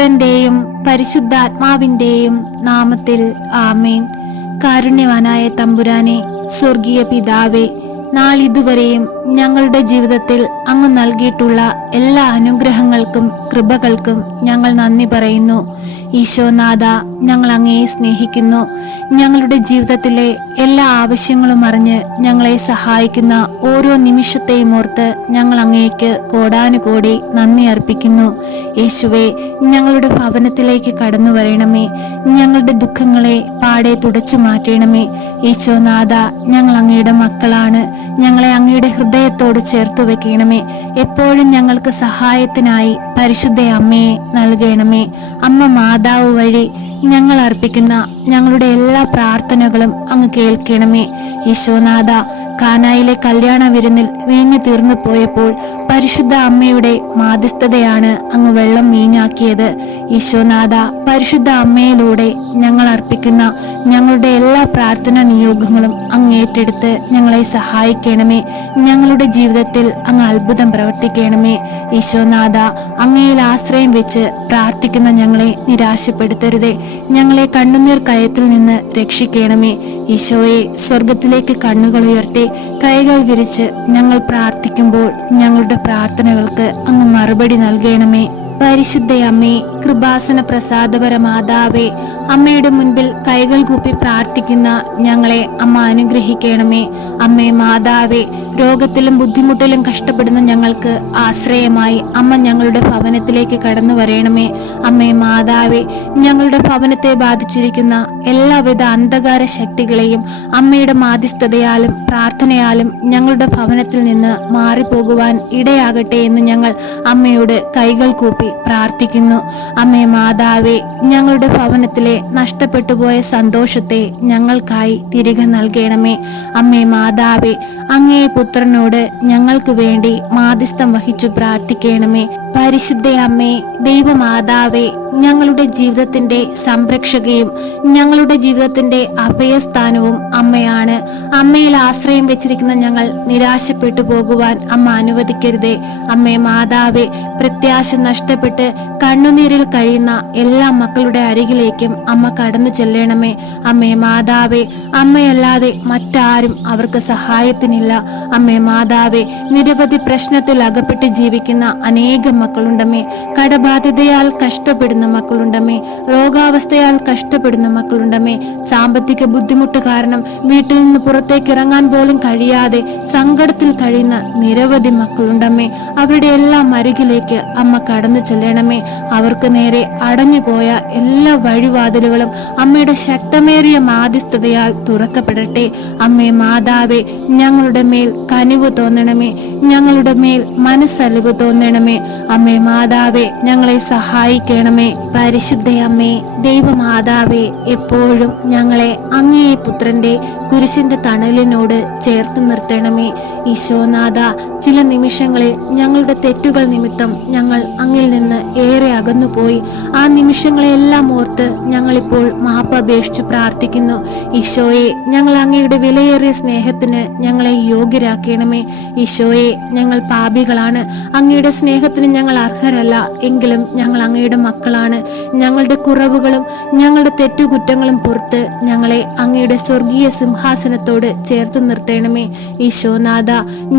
പുത്രന്റെയും പരിശുദ്ധാത്മാവിന്റെയും നാമത്തിൽ ആമേൻ. കാരുണ്യവാനായ തമ്പുരാനെ, സ്വർഗീയ പിതാവേ, നാളിതുവരെയും ഞങ്ങളുടെ ജീവിതത്തിൽ അങ്ങ് നൽകിയിട്ടുള്ള എല്ലാ അനുഗ്രഹങ്ങൾക്കും കൃപകൾക്കും ഞങ്ങൾ നന്ദി പറയുന്നു. ഈശോനാഥ, ഞങ്ങൾ അങ്ങയെ സ്നേഹിക്കുന്നു. ഞങ്ങളുടെ ജീവിതത്തിലെ എല്ലാ ആവശ്യങ്ങളും അറിഞ്ഞ് ഞങ്ങളെ സഹായിക്കുന്ന ഓരോ നിമിഷത്തെയും ഓർത്ത് ഞങ്ങൾ അങ്ങേക്ക് കോടാനുകോടി നന്ദി അർപ്പിക്കുന്നു. യേശുവേ, ഞങ്ങളുടെ ഭവനത്തിലേക്ക് കടന്നു വരണമേ. ഞങ്ങളുടെ ദുഃഖങ്ങളെ പാടെ തുടച്ചു മാറ്റണമേ. ഈശോനാഥ, ഞങ്ങൾ അങ്ങയുടെ മക്കളാണ്. ഞങ്ങളെ അങ്ങയുടെ ഹൃദയത്തോട് ചേർത്തു വെക്കണമേ. എപ്പോഴും ഞങ്ങൾക്ക് സഹായത്തിനായി പരിശുദ്ധ അമ്മയെ നൽകണമേ. അമ്മ മാതാവ് വഴി ഞങ്ങൾ അർപ്പിക്കുന്ന ഞങ്ങളുടെ എല്ലാ പ്രാർത്ഥനകളും അങ്ങ് കേൾക്കണമേ. ഈശോനാഥ, കാനായിലെ കല്യാണ വിരുന്നിൽ വീഞ്ഞു തീർന്നു പോയപ്പോൾ പരിശുദ്ധ അമ്മയുടെ മാധ്യസ്ഥതയാണ് അങ്ങ് വെള്ളം വീഞ്ഞാക്കിയത്. ഈശോനാഥ, പരിശുദ്ധ അമ്മയിലൂടെ ഞങ്ങൾ അർപ്പിക്കുന്ന ഞങ്ങളുടെ എല്ലാ പ്രാർത്ഥനാ നിയോഗങ്ങളും അങ്ങ് ഏറ്റെടുത്ത് ഞങ്ങളെ സഹായിക്കണമേ. ഞങ്ങളുടെ ജീവിതത്തിൽ അങ്ങ് അത്ഭുതം പ്രവർത്തിക്കണമേ. ഈശോനാഥ, അങ്ങയിൽ ആശ്രയം വെച്ച് പ്രാർത്ഥിക്കുന്ന ഞങ്ങളെ നിരാശപ്പെടുത്തരുതേ. ഞങ്ങളെ കണ്ണുനീർ കയത്തിൽ നിന്ന് രക്ഷിക്കണമേ. ഈശോയെ, സ്വർഗത്തിലേക്ക് കണ്ണുകൾ ഉയർത്തി കൈകൾ വിരിച്ച് ഞങ്ങൾ പ്രാർത്ഥിക്കുമ്പോൾ ഞങ്ങളുടെ പ്രാർത്ഥനകൾക്ക് അങ്ങ് മറുപടി നൽകണമേ. പരിശുദ്ധ അമ്മേ, കൃപാസന പ്രസാദപര മാതാവേ, അമ്മയുടെ മുൻപിൽ കൈകൾ കൂപ്പി പ്രാർത്ഥിക്കുന്ന ഞങ്ങളെ അമ്മ അനുഗ്രഹിക്കണമേ. അമ്മേ മാതാവേ, രോഗത്തിലും ബുദ്ധിമുട്ടിലും കഷ്ടപ്പെടുന്ന ഞങ്ങൾക്ക് ആശ്രയമായി അമ്മ ഞങ്ങളുടെ ഭവനത്തിലേക്ക് കടന്നു വരണമേ. അമ്മേ മാതാവേ, ഞങ്ങളുടെ ഭവനത്തെ ബാധിച്ചിരിക്കുന്ന എല്ലാവിധ അന്ധകാര ശക്തികളെയും അമ്മയുടെ മാധ്യസ്ഥതയാലും പ്രാർത്ഥനയാലും ഞങ്ങളുടെ ഭവനത്തിൽ നിന്ന് മാറിപ്പോകുവാൻ ഇടയാകട്ടെ എന്ന് ഞങ്ങൾ അമ്മയോട് കൈകൾ കൂപ്പി പ്രാർത്ഥിക്കുന്നു. അമ്മേ മാതാവേ, ഞങ്ങളുടെ ഭവനത്തിലെ നഷ്ടപ്പെട്ടുപോയ സന്തോഷത്തെ ഞങ്ങൾക്കായി തിരികെ നൽകണമേ. അമ്മേ മാതാവേ, അങ്ങേ പുത്രനോട് ഞങ്ങൾക്ക് വേണ്ടി മാധ്യസ്ഥം വഹിച്ചു പ്രാർത്ഥിക്കണമേ. പരിശുദ്ധ അമ്മേ, ദൈവമാതാവേ, ഞങ്ങളുടെ ജീവിതത്തിന്റെ സംരക്ഷകയും ഞങ്ങളുടെ ജീവിതത്തിന്റെ അഭയസ്ഥാനവും അമ്മയാണ്. അമ്മയിൽ ആശ്രയം വെച്ചിരിക്കുന്ന ഞങ്ങൾ നിരാശപ്പെട്ടു പോകുവാൻ അമ്മ അനുവദിക്കരുതേ. അമ്മേ മാതാവേ, പ്രത്യാശ നഷ്ടപ്പെട്ട് കണ്ണുനീരിൽ കഴിയുന്ന എല്ലാ മക്കളുടെ അരികിലേക്കും അമ്മ കടന്നു ചെല്ലണമേ. അമ്മേ മാതാവേ, അമ്മയല്ലാതെ മറ്റാരും അവർക്ക് സഹായത്തിനില്ല. അമ്മേ മാതാവേ, നിരവധി പ്രശ്നത്തിൽ അകപ്പെട്ട് ജീവിക്കുന്ന അനേകം മക്കളുണ്ടമ്മേ. കടബാധ്യതയാൽ കഷ്ടപ്പെടുന്ന മക്കളുണ്ടമ്മേ. രോഗാവസ്ഥയാൽ കഷ്ടപ്പെടുന്ന മക്കളുണ്ടമ്മേ. സാമ്പത്തിക ബുദ്ധിമുട്ട് കാരണം വീട്ടിൽ നിന്ന് പുറത്തേക്ക് ഇറങ്ങാൻ പോലും കഴിയാതെ സങ്കടത്തിൽ കഴിയുന്ന നിരവധി മക്കളുണ്ടമ്മേ. അവരുടെ എല്ലാം അരികിലേക്ക് അമ്മ കടന്നു ചെല്ലണമേ. അവർക്ക് നേരെ അടഞ്ഞുപോയ എല്ലാ വഴിവാതിലുകളും അമ്മയുടെ ശക്തമേറിയ മാധ്യസ്ഥതയാൽ തുറക്കപ്പെടട്ടെ. അമ്മേ മാതാവേ, ഞങ്ങളുടെ മേൽ കനിവ് തോന്നണമേ. ഞങ്ങളുടെ മേൽ മനസ്സലിവ് തോന്നണമേ. അമ്മേ മാതാവേ, ഞങ്ങളെ സഹായിക്കണമേ. പരിശുദ്ധ അമ്മേ, ദൈവമാതാവേ, എപ്പോഴും ഞങ്ങളെ അങ്ങേ പുത്രന്റെ കുരിശിന്റെ തണലിനോട് ചേർത്ത് നിർത്തണമേ. ഈശോനാഥ, ചില നിമിഷങ്ങളിൽ ഞങ്ങളുടെ തെറ്റുകൾ നിമിത്തം ഞങ്ങൾ അങ്ങിൽ നിന്ന് ഏറെ അകന്നുപോയി. ആ നിമിഷങ്ങളെല്ലാം ഓർത്ത് ഞങ്ങളിപ്പോൾ മാപ്പപേക്ഷിച്ചു പ്രാർത്ഥിക്കുന്നു. ഈശോയെ, ഞങ്ങൾ അങ്ങയുടെ വിലയേറിയ സ്നേഹത്തിന് ഞങ്ങളെ യോഗ്യരാക്കണമേ. ഈശോയെ, ഞങ്ങൾ പാപികളാണ്. അങ്ങയുടെ സ്നേഹത്തിന് ഞങ്ങൾ അർഹരല്ല. എങ്കിലും ഞങ്ങൾ അങ്ങയുടെ മക്കളാണ്. ഞങ്ങളുടെ കുറവുകളും ഞങ്ങളുടെ തെറ്റുകുറ്റങ്ങളും പുറത്ത് ഞങ്ങളെ അങ്ങയുടെ സ്വർഗീയ സിംഹാസനത്തോട് ചേർത്ത് നിർത്തണമേ. ഈശോനാഥ,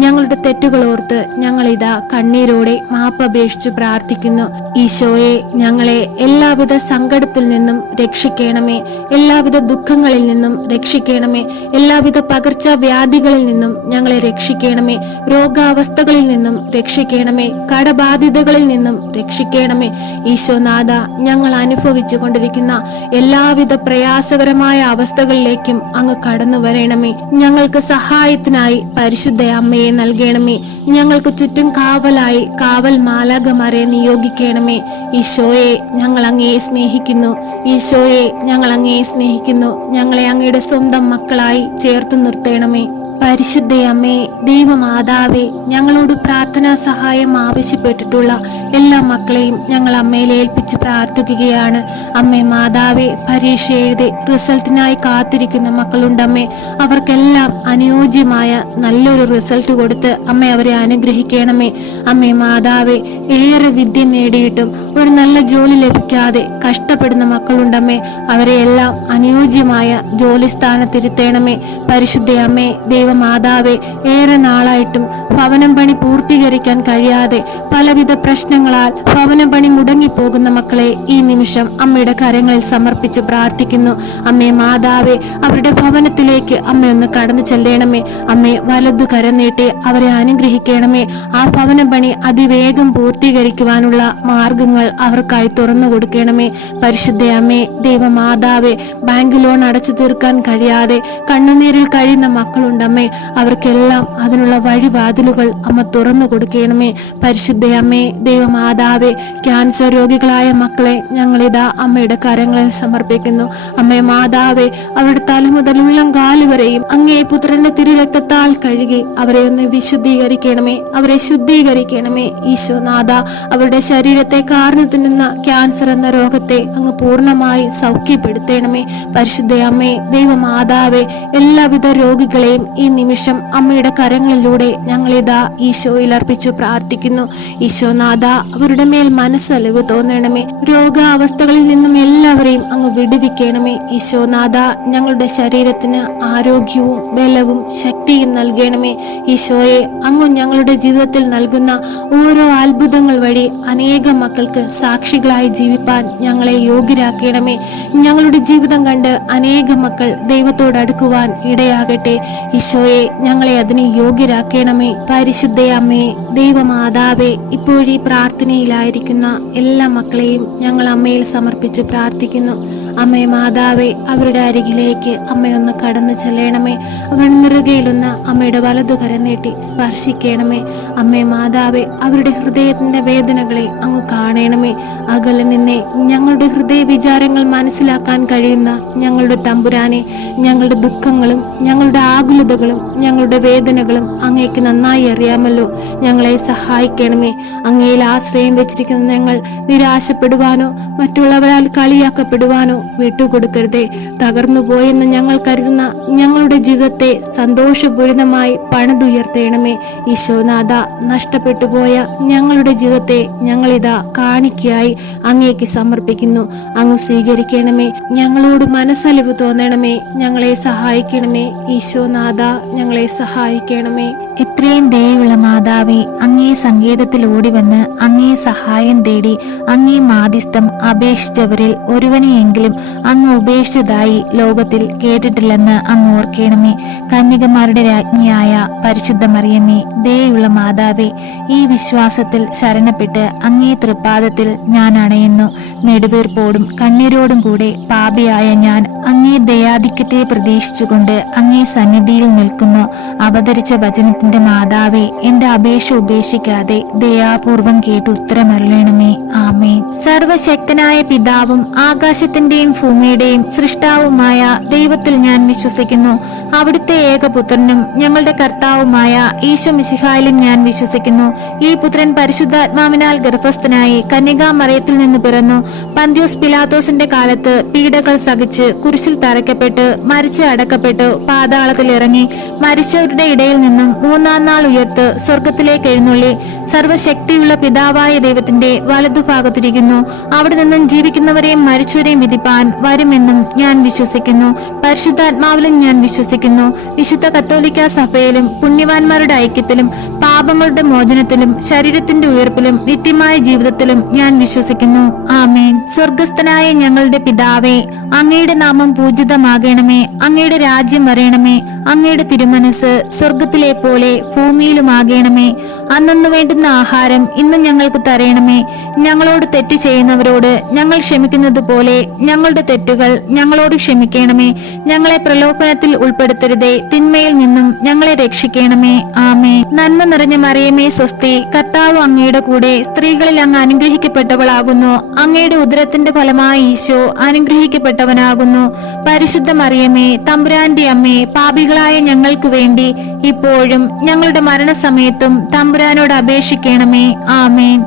ഞങ്ങളുടെ തെറ്റുകൾ ഓർത്ത് ഞങ്ങളിതാ കണ്ണീരോടെ മാപ്പപേക്ഷിച്ചു പ്രാർത്ഥിക്കുന്നു. ഈശോയെ, ഞങ്ങളെ എല്ലാവിധ സങ്കടത്തിൽ നിന്നും രക്ഷിക്കണമേ. എല്ലാവിധ ദുഃഖങ്ങളിൽ നിന്നും രക്ഷിക്കണമേ. എല്ലാവിധ പകർച്ചവ്യാധികളിൽ നിന്നും ഞങ്ങളെ രക്ഷിക്കണമേ. രോഗാവസ്ഥകളിൽ നിന്നും രക്ഷിക്കണമേ. കടബാധിതകളിൽ നിന്നും രക്ഷിക്കണമേ. ഈശോനാഥ, ഞങ്ങൾ അനുഭവിച്ചു കൊണ്ടിരിക്കുന്ന എല്ലാവിധ പ്രയാസകരമായ അവസ്ഥകളിലേക്കും അങ്ങ് കടന്നു വരണമേ. ഞങ്ങൾക്ക് സഹായത്തിനായി പരിശുദ്ധ അമ്മയെ നൽകണമേ. ഞങ്ങൾക്ക് ചുറ്റും കാവലായി കാവൽ മാലാഖമാരെ നിയോഗിക്കണമേ. ഈശോയെ, ഞങ്ങൾ അങ്ങയെ സ്നേഹിക്കുന്നു. ഈശോയെ, ഞങ്ങൾ അങ്ങയെ സ്നേഹിക്കുന്നു. ഞങ്ങളെ അങ്ങയുടെ സ്വന്തം മക്കളായി ചേർത്ത് നിർത്തണമേ. പരിശുദ്ധയമ്മേ, ദൈവമാതാവേ, ഞങ്ങളോട് പ്രാർത്ഥനാ സഹായം ആവശ്യപ്പെട്ടിട്ടുള്ള എല്ലാ മക്കളെയും ഞങ്ങൾ അമ്മയിൽ ഏൽപ്പിച്ച് പ്രാർത്ഥിക്കുകയാണ്. അമ്മേ മാതാവേ, പരീക്ഷ എഴുതി റിസൾട്ടിനായി കാത്തിരിക്കുന്ന മക്കളുണ്ടമ്മേ. അവർക്കെല്ലാം അനുയോജ്യമായ നല്ലൊരു റിസൾട്ട് കൊടുത്ത് അമ്മ അവരെ അനുഗ്രഹിക്കണമേ. അമ്മേ മാതാവേ, ഏറെ വിദ്യ നേടിയിട്ടും ഒരു നല്ല ജോലി ലഭിക്കാതെ കഷ്ടപ്പെടുന്ന മക്കളുണ്ടമ്മേ. അവരെയെല്ലാം അനുയോജ്യമായ ജോലി സ്ഥാനത്തിരുത്തേണമേ. പരിശുദ്ധയമ്മേ, ദൈവമാതാവേ, ഏറെ നാളായിട്ടും ഭവനം പണി പൂർത്തീകരിക്കാൻ കഴിയാതെ പലവിധ പ്രശ്നങ്ങളാൽ ഭവനം പണി മുടങ്ങിപ്പോകുന്ന മക്കളെ ഈ നിമിഷം അമ്മയുടെ കരങ്ങളിൽ സമർപ്പിച്ച് പ്രാർത്ഥിക്കുന്നു. അമ്മേ മാതാവേ, അവരുടെ ഭവനത്തിലേക്ക് അമ്മയൊന്ന് കടന്നു ചെല്ലണമേ. അമ്മേ, വലതു കരം നീട്ടി അവരെ അനുഗ്രഹിക്കണമേ. ആ ഭവനം പണി അതിവേഗം പൂർത്തീകരിക്കുവാനുള്ള മാർഗങ്ങൾ അവർക്കായി തുറന്നു കൊടുക്കണമേ. പരിശുദ്ധയമ്മേ, ദൈവമാതാവേ, ബാങ്ക് ലോൺ അടച്ചു തീർക്കാൻ കഴിയാതെ കണ്ണുനീരിൽ കഴിയുന്ന മക്കളുണ്ടമ്മേ. അവർക്കെല്ലാം അതിനുള്ള വഴിവാതിലുകൾ അമ്മ തുറന്നു കൊടുക്കണമേ. പരിശുദ്ധയമ്മേ, ദൈവമാതാവേ, ക്യാൻസർ രോഗികളായ മക്കളെ ഞങ്ങളിതാ അമ്മയുടെ കരങ്ങളിൽ സമർപ്പിക്കുന്നു. അമ്മേ മാതാവേ, അവരുടെ തല മുതൽ ഉള്ളം കാല് വരെയും അങ്ങേ പുത്രന്റെ തിരുരക്തത്താൽ കഴുകി അവരെ ഒന്ന് വിശുദ്ധീകരിക്കണമേ, അവരെ ശുദ്ധീകരിക്കണമേ. ഈശോനാഥ, അവരുടെ ശരീരത്തെ കാർന്നു തിന്നുന്ന ക്യാൻസർ എന്ന രോഗത്തെ അങ്ങ് പൂർണ്ണമായി സൗഖ്യപ്പെടുത്തണമേ. പരിശുദ്ധയമ്മേ, ദൈവമാതാവേ, എല്ലാവിധ രോഗികളെയും ഈ നിമിഷം അമ്മയുടെ കരങ്ങളിലൂടെ ഞങ്ങളിതാ ഈശോയിൽ അർപ്പിച്ചു പ്രാർത്ഥിക്കുന്നു. ഈശോനാഥ, അവരുടെ മേൽ മനസ്സലിവ് തോന്നണമേ. രോഗാവസ്ഥകളിൽ നിന്നും എല്ലാവരെയും അങ്ങ് വിടുവിക്കണമേ. ഈശോനാഥ, ഞങ്ങളുടെ ശരീരത്തിന് ആരോഗ്യവും ബലവും ശക്തിയും നൽകണമേ. ഈശോയെ, അങ്ങ് ഞങ്ങളുടെ ജീവിതത്തിൽ നൽകുന്ന ഓരോ അത്ഭുതങ്ങൾ വഴി അനേകം മക്കൾക്ക് സാക്ഷികളായി ജീവിപ്പാൻ ഞങ്ങളെ യോഗ്യരാക്കണമേ. ഞങ്ങളുടെ ജീവിതം കണ്ട് അനേകം മക്കൾ ദൈവത്തോട് അടുക്കുവാൻ ഇടയാകട്ടെ. ഈശോയെ, ഞങ്ങളെ അതിന് യോഗ്യരാക്കണമേ. പരിശുദ്ധയമ്മേ, ദൈവമാതാവേ, ഇപ്പോഴീ പ്രാർത്ഥനയിലായിരിക്കുന്ന എല്ലാ മക്കളെയും ഞങ്ങൾ അമ്മയിൽ സമർപ്പിച്ച് പ്രാർത്ഥിക്കുന്നു. അമ്മേ മാതാവേ, അവരുടെ അരികിലേക്ക് അമ്മയൊന്ന് കടന്നു ചെല്ലണമേ. അവരുടെ നെറുകയിലൊന്ന് അമ്മയുടെ വലതു കരം നീട്ടി സ്പർശിക്കണമേ. അമ്മേ മാതാവേ, അവരുടെ ഹൃദയത്തിന്റെ വേദനകളെ അങ്ങ് കാണണമേ. അകലെ നിന്നെ ഞങ്ങളുടെ ഹൃദയ വിചാരങ്ങൾ മനസ്സിലാക്കാൻ കഴിയുന്ന ഞങ്ങളുടെ തമ്പുരാനെ, ഞങ്ങളുടെ ദുഃഖങ്ങളും ഞങ്ങളുടെ ആകുലതകളും ഞങ്ങളുടെ വേദനകളും അങ്ങേക്ക് നന്നായി അറിയാമല്ലോ. ഞങ്ങളെ സഹായിക്കണമേ. അങ്ങയിൽ ആശ്രയം വെച്ചിരിക്കുന്ന ഞങ്ങൾ നിരാശപ്പെടുവാനോ മറ്റുള്ളവരാൽ കളിയാക്കപ്പെടുവാനോ വിട്ടുകൊടുക്കരുതേ. തകർന്നു പോയെന്ന് ഞങ്ങൾ കരുതുന്ന ഞങ്ങളുടെ ജീവിതത്തെ സന്തോഷപൂരിതമായി പണിതുയർത്തേണമേ. ഈശോനാഥ, നഷ്ടപ്പെട്ടു പോയ ഞങ്ങളുടെ ജീവിതത്തെ ഞങ്ങളിതാ കാണിക്കയായി അങ്ങേക്ക് സമർപ്പിക്കുന്നു. അങ്ങ് സ്വീകരിക്കണമേ. ഞങ്ങളോട് മനസ്സലിവ് തോന്നണമേ. ഞങ്ങളെ സഹായിക്കണമേ. ഈശോനാഥ, ഞങ്ങളെ സഹായിക്കണമേ. എത്രയും ദയുള്ള മാതാവേ, അങ്ങേ സങ്കേതത്തിൽ ഓടിവന്ന് അങ്ങേ സഹായം തേടി അങ്ങേ മാധ്യസ്ഥം അപേക്ഷിച്ചവരിൽ ഒരുവനെയെങ്കിലും അങ്ങ് ഉപേക്ഷിച്ചതായി ലോകത്തിൽ കേട്ടിട്ടില്ലെന്ന് അങ്ങ് ഓർക്കണമേ. കന്യകമാരുടെ രാജ്ഞിയായ പരിശുദ്ധ മറിയമ്മേ, ദയുള്ള മാതാവേ, ഈ വിശ്വാസത്തിൽ ശരണപ്പെട്ട് അങ്ങേ തൃപ്പാദത്തിൽ ഞാൻ അണയുന്നു. നെടുവീർപ്പോടും കണ്ണീരോടും കൂടെ പാപിയായ ഞാൻ അങ്ങേ ദയാധിക്യത്തെ പ്രതീക്ഷിച്ചുകൊണ്ട് അങ്ങേ സന്നിധിയിൽ നിൽക്കുന്നു. അവതരിച്ച വചനത്തിന്റെ മാതാവേ, എന്റെ അപേക്ഷ ഉപേക്ഷിക്കാതെ ദയാപൂർവം കേട്ട് ഉത്തരമരുളണമേ. ആമേൻ. സർവശക്തനായ പിതാവും ആകാശത്തിന്റെയും ഭൂമിയുടെയും സൃഷ്ടാവുമായ ദൈവത്തിൽ ഞാൻ വിശ്വസിക്കുന്നു. അവിടുത്തെ ഏകപുത്രനും ഞങ്ങളുടെ കർത്താവുമായ ഈശോ മിശിഹായിലും ഞാൻ വിശ്വസിക്കുന്നു. ഈ പുത്രൻ പരിശുദ്ധാത്മാവിനാൽ ഗർഭസ്ഥനായി കന്യകാമറിയത്തിൽ നിന്ന് പിറന്നു. പന്ത്യോസ് പിലാത്തോസിന്റെ കാലത്ത് പീഡകൾ സഹിച്ച് കുരിശിൽ തറയ്ക്കപ്പെട്ട് മരിച്ച് അടക്കപ്പെട്ടു പാതാളത്തിൽ ഇറങ്ങി മരിച്ചവരുടെ ഇടയിൽ നിന്നും മൂന്നാം നാൾ ഉയർത്ത് സ്വർഗത്തിലേക്ക് എഴുന്നള്ളി സർവശക്തിയുള്ള പിതാവായ ദൈവത്തിന്റെ വലതുഭാഗത്തിരിക്കുന്നു. അവിടെ നിന്നും ജീവിക്കുന്നവരെയും മരിച്ചവരെയും വിധിപ്പാൻ വരുമെന്നും ഞാൻ വിശ്വസിക്കുന്നു. പരിശുദ്ധാത്മാവിലും ഞാൻ വിശ്വസിക്കുന്നു. വിശുദ്ധ കത്തോലിക്ക സഭയിലും പുണ്യവാന്മാരുടെ ഐക്യത്തിലും പാപങ്ങളുടെ മോചനത്തിലും ശരീരത്തിന്റെ ഉയർപ്പിലും നിത്യമായ ജീവിതത്തിലും ഞാൻ വിശ്വസിക്കുന്നു. ആമേൻ. സ്വർഗസ്ഥനായ ഞങ്ങളുടെ പിതാവേ, അങ്ങയുടെ നാമം പൂജിതമാകണമേ. അങ്ങയുടെ രാജ്യം വരയണമേ. അങ്ങയുടെ തിരുമനസ് സ്വർഗത്തിലെ പോലെ ഭൂമിയിലുമാകണമേ. അന്നന്നു വേണ്ടുന്ന ആഹാരം ഇന്ന് ഞങ്ങൾക്ക് തരണമേ. ഞങ്ങളോട് തെറ്റ് ചെയ്യുന്നവരോട് ഞങ്ങൾ ക്ഷമിക്കുന്നത് പോലെ ഞങ്ങളുടെ തെറ്റുകൾ ഞങ്ങളോട് ക്ഷമിക്കണമേ. ഞങ്ങളെ പ്രലോഭനത്തിൽ ഉൾപ്പെടുത്തരുതേ, തിന്മയിൽ നിന്നും ഞങ്ങളെ രക്ഷിക്കണമേ. ആമേ. നന്മ നിറഞ്ഞ മറിയമേ സ്വസ്തി, കർത്താവ് അങ്ങയുടെ കൂടെ സ്ത്രീകളിൽ അങ്ങ് അനുഗ്രഹിക്കപ്പെട്ടവളാകുന്നു. അങ്ങയുടെ ഉദരത്തിന്റെ ഫലമായി ഈശോ അനുഗ്രഹിക്കപ്പെട്ടവനാകുന്നു. പരിശുദ്ധ മറിയമേ, തമ്പുരാന്റെ അമ്മേ, പാപികളായ ഞങ്ങൾക്ക് വേണ്ടി ഇപ്പോഴും ഞങ്ങളുടെ മരണസമയത്തും തമ്പുരാനോട് അപേക്ഷിക്കണമേ. ആമേൻ.